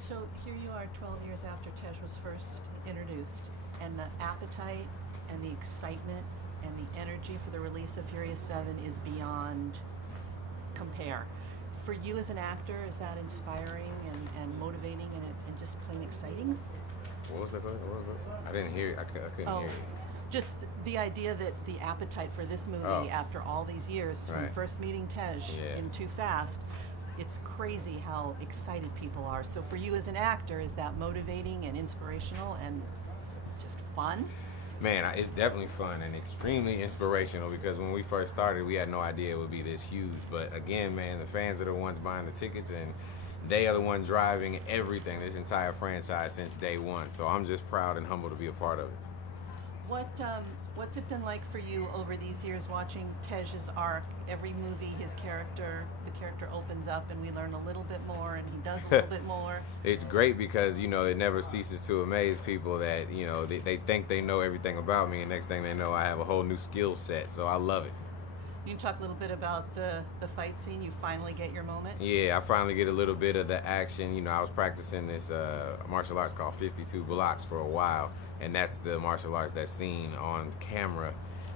So here you are 12 years after Tej was first introduced, and the appetite and the excitement and the energy for the release of Furious 7 is beyond compare. For you as an actor, is that inspiring and motivating and just plain exciting? What was that? I didn't hear. I couldn't hear you. Just the idea that the appetite for this movie after all these years, from first meeting Tej in Too Fast, it's crazy how excited people are. So for you as an actor, is that motivating and inspirational and just fun? Man, it's definitely fun and extremely inspirational, because when we first started, we had no idea it would be this huge. But again, man, the fans are the ones buying the tickets, and they are the ones driving everything, this entire franchise, since day one. So I'm just proud and humbled to be a part of it. What's it been like for you over these years watching Tej's arc? Every movie, the character opens up and we learn a little bit more, and he does a little bit more. It's great because, you know, it never ceases to amaze people that, you know, they think they know everything about me, and next thing they know, I have a whole new skill set. So I love it. You can talk a little bit about the fight scene. You finally get your moment? Yeah, I finally get a little bit of the action. You know, I was practicing this martial arts called 52 blocks for a while, and that's the martial arts that's seen on camera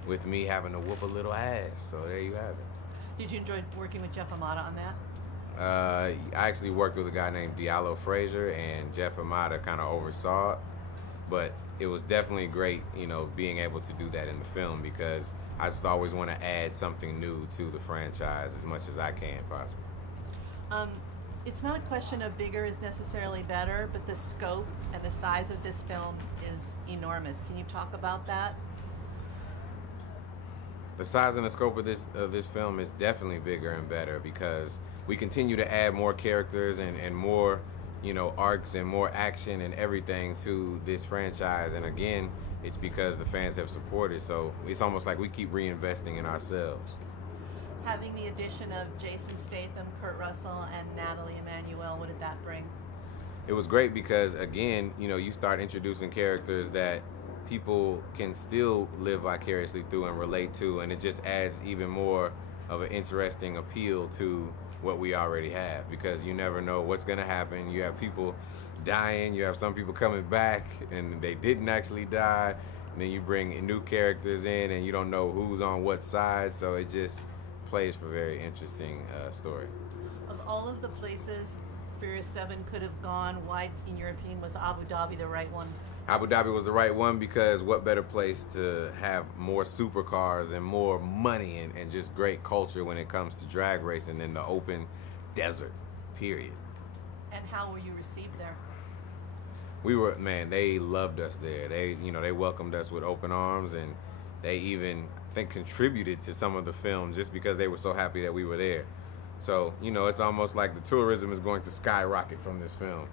with me having to whoop a little ass. So there you have it. Did you enjoy working with Jeff Amata on that? I actually worked with a guy named Diallo Frazier, and Jeff Amata kind of oversaw it. But it was definitely great, you know, being able to do that in the film, because I just always want to add something new to the franchise as much as I can possibly. It's not a question of bigger is necessarily better, but the scope and the size of this film is enormous. Can you talk about that? The size and the scope of this film is definitely bigger and better, because we continue to add more characters and more, you know, arcs and more action and everything to this franchise. And again, it's because the fans have supported, so it's almost like we keep reinvesting in ourselves. Having the addition of Jason Statham, Kurt Russell, and Natalie Emmanuel, what did that bring? It was great because, again, you know, you start introducing characters that people can still live vicariously through and relate to, and it just adds even more of an interesting appeal to what we already have, because you never know what's going to happen. You have people dying, you have some people coming back and they didn't actually die, and then you bring new characters in and you don't know who's on what side, so it just plays for a very interesting story. Of all of the places Furious 7 could have gone, why, in your opinion, was Abu Dhabi the right one? Abu Dhabi was the right one because what better place to have more supercars and more money and just great culture when it comes to drag racing than the open desert, period. And how were you received there? We were, man, they loved us there. They welcomed us with open arms, and they even, I think, contributed to some of the film just because they were so happy that we were there. So, you know, it's almost like the tourism is going to skyrocket from this film.